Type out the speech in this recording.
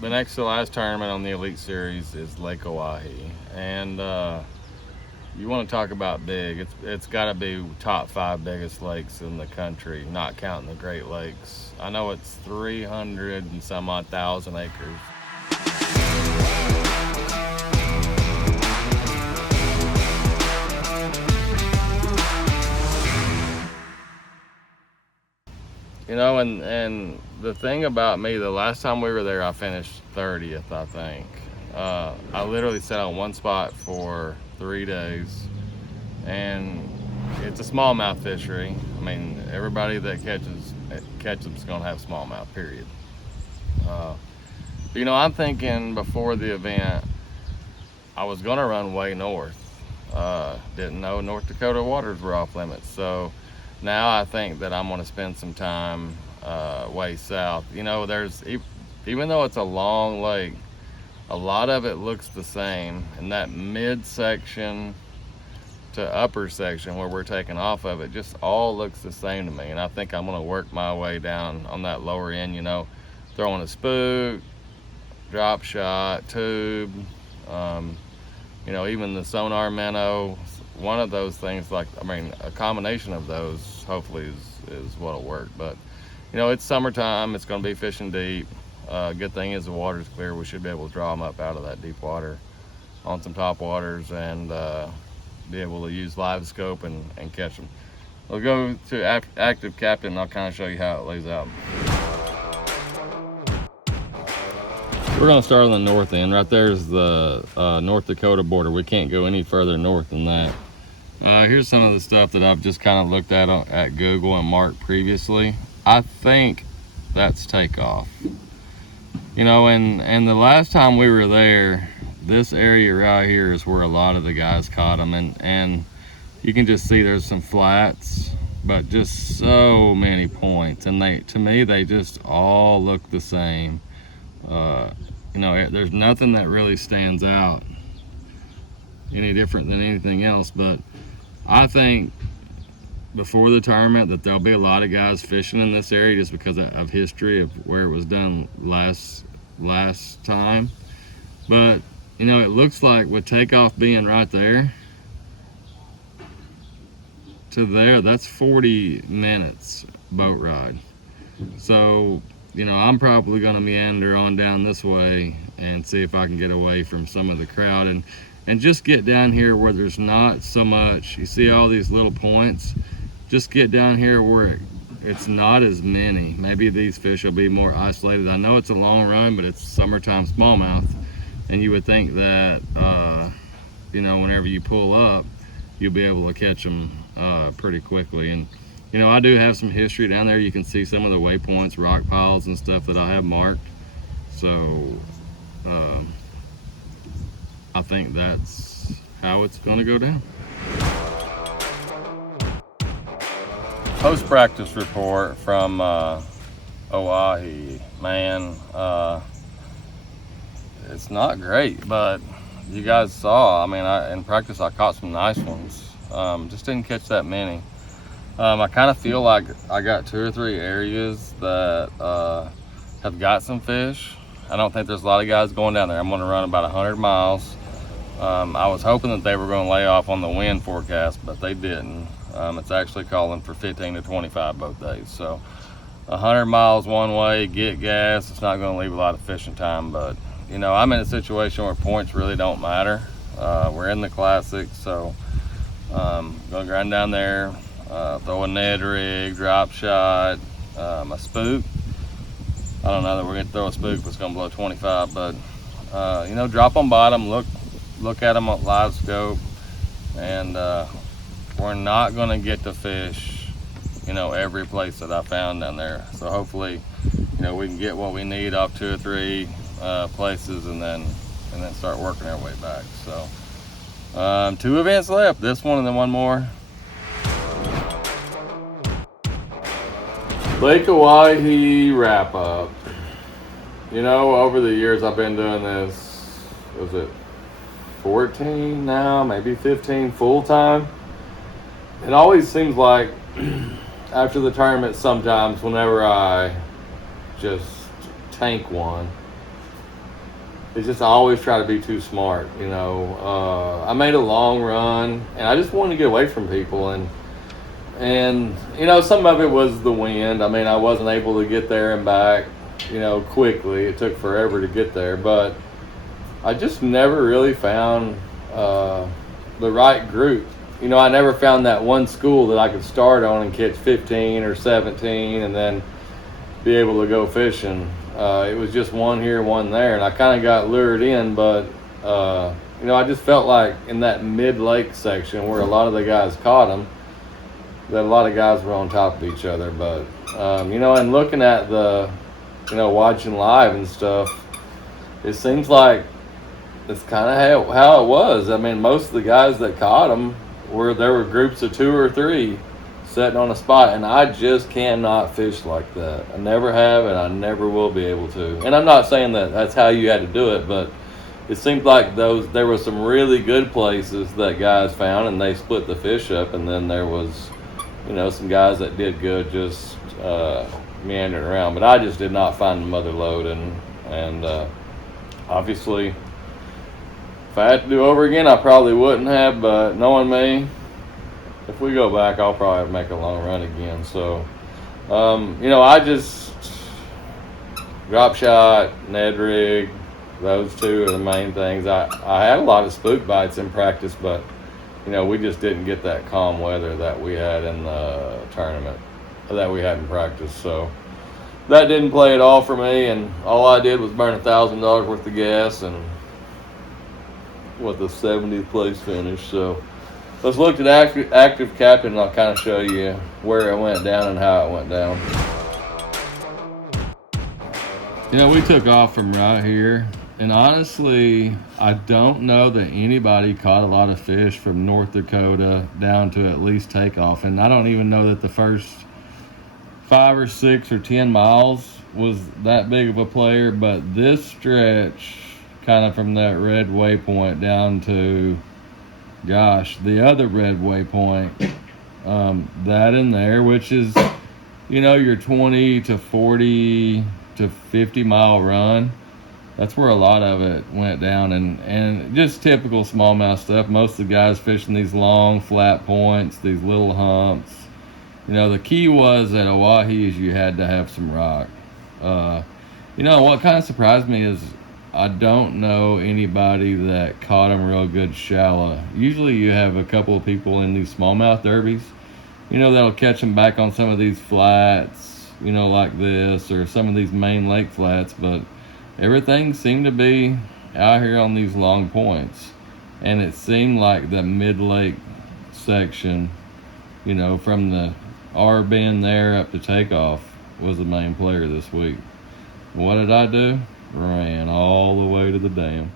the next to last tournament on the Elite Series is Lake Oahe, and you want to talk about big? It's got to be top 5 biggest lakes in the country, not counting the Great Lakes. I know it's 300 and some odd thousand acres. You know, and the thing about me, the last time we were there, I finished 30th, I think. I literally sat on one spot for 3 days, and it's a smallmouth fishery. I mean, everybody that catches is gonna have smallmouth. Period. Uh, you know, I'm thinking before the event, I was gonna run way north. Didn't know North Dakota waters were off limits, so now I think that I'm gonna spend some time way south. You know, even though it's a long lake, a lot of it looks the same, and that mid section to upper section where we're taking off of it just all looks the same to me. And I think I'm gonna work my way down on that lower end, you know, throwing a spook, drop shot, tube, you know, even the sonar minnow. One of those things, like, I mean, a combination of those hopefully is what'll work. But you know, it's summertime, it's going to be fishing deep. Good thing is the water's clear. We should be able to draw them up out of that deep water on some top waters, and be able to use live scope and catch them. We'll go to ActiveCaptain, and I'll kind of show you how it lays out. We're going to start on the north end. Right there's the North Dakota border. We can't go any further north than that. Here's some of the stuff that I've just kind of looked at Google and marked previously. I think that's takeoff. You know, and the last time we were there, this area right here is where a lot of the guys caught them, and you can just see there's some flats, but just so many points, and to me they just all look the same. You know, there's nothing that really stands out any different than anything else, but I think before the tournament that there'll be a lot of guys fishing in this area just because of history of where it was done last time. But you know, it looks like with takeoff being right there to there, that's 40 minutes boat ride. So you know, I'm probably going to meander on down this way and see if I can get away from some of the crowd and just get down here where there's not so much. You see all these little points? Just get down here where it's not as many. Maybe these fish will be more isolated. I know it's a long run, but it's summertime smallmouth, and you would think that you know, whenever you pull up, you'll be able to catch them pretty quickly. And you know, I do have some history down there. You can see some of the waypoints, rock piles and stuff that I have marked. So I think that's how it's going to go down. Post-practice report from Oahe. Man, it's not great, but you guys saw, I mean, in practice I caught some nice ones. Just didn't catch that many. I kind of feel like I got 2 or 3 areas that have got some fish. I don't think there's a lot of guys going down there. I'm going to run about 100 miles. I was hoping that they were going to lay off on the wind forecast, but they didn't. It's actually calling for 15 to 25 both days. So 100 miles one way, get gas. It's not going to leave a lot of fishing time, but you know, I'm in a situation where points really don't matter. We're in the Classic, so going to grind down there. Throw a Ned rig, drop shot, a spook. I don't know that we're gonna throw a spook if it's gonna blow 25, but you know, drop on bottom, look at them on live scope, and we're not gonna get to fish, you know, every place that I found down there. So hopefully, you know, we can get what we need off 2 or 3 places, and then start working our way back. So 2 events left, this one and then one more. Lake Oahe wrap up. You know, over the years I've been doing this, was it 14 now, maybe 15 full time? It always seems like after the tournament sometimes whenever I just tank one, it's just I always try to be too smart, you know. I made a long run, and I just wanted to get away from people, and you know, some of it was the wind. I mean, I wasn't able to get there and back, you know, quickly. It took forever to get there, but I just never really found the right group. You know, I never found that one school that I could start on and catch 15 or 17 and then be able to go fishing. It was just one here, one there, and I kind of got lured in, but you know, I just felt like in that mid-lake section where a lot of the guys caught them, that a lot of guys were on top of each other. But you know, and looking at the, you know, watching live and stuff, it seems like it's kind of how it was. I mean, most of the guys that caught them there were groups of 2 or 3 sitting on a spot, and I just cannot fish like that. I never have, and I never will be able to. And I'm not saying that that's how you had to do it, but it seemed like there were some really good places that guys found, and they split the fish up, and then there was, you know, some guys that did good just meandering around. But I just did not find the mother lode, and obviously, if I had to do over again, I probably wouldn't have, but knowing me, if we go back, I'll probably make a long run again. So, you know, I just drop shot, Ned rig, those 2 are the main things. I had a lot of spook bites in practice, but, you know, we just didn't get that calm weather that we had in the tournament, that we had in practice. So that didn't play at all for me, and all I did was burn $1,000 worth of gas and with the 70th place finish. So let's look at ActiveCaptain, and I'll kind of show you where it went down and how it went down. You know, we took off from right here, and honestly, I don't know that anybody caught a lot of fish from North Dakota down to at least takeoff, and I don't even know that the first 5 or 6 or 10 miles was that big of a player, but this stretch, kind of from that red waypoint down to, gosh, the other red waypoint, that in there, which is, you know, your 20 to 40 to 50 mile run, that's where a lot of it went down, and just typical smallmouth stuff. Most of the guys fishing these long flat points, these little humps. You know, the key was at Oahe is you had to have some rock. You know, what kind of surprised me is I don't know anybody that caught them real good shallow. Usually you have a couple of people in these smallmouth derbies, you know, that'll catch them back on some of these flats, you know, like this, or some of these main lake flats, but everything seemed to be out here on these long points. And it seemed like the mid-lake section, you know, from the R bend there up to takeoff was the main player this week. What did I do? Ran all the way to the dam.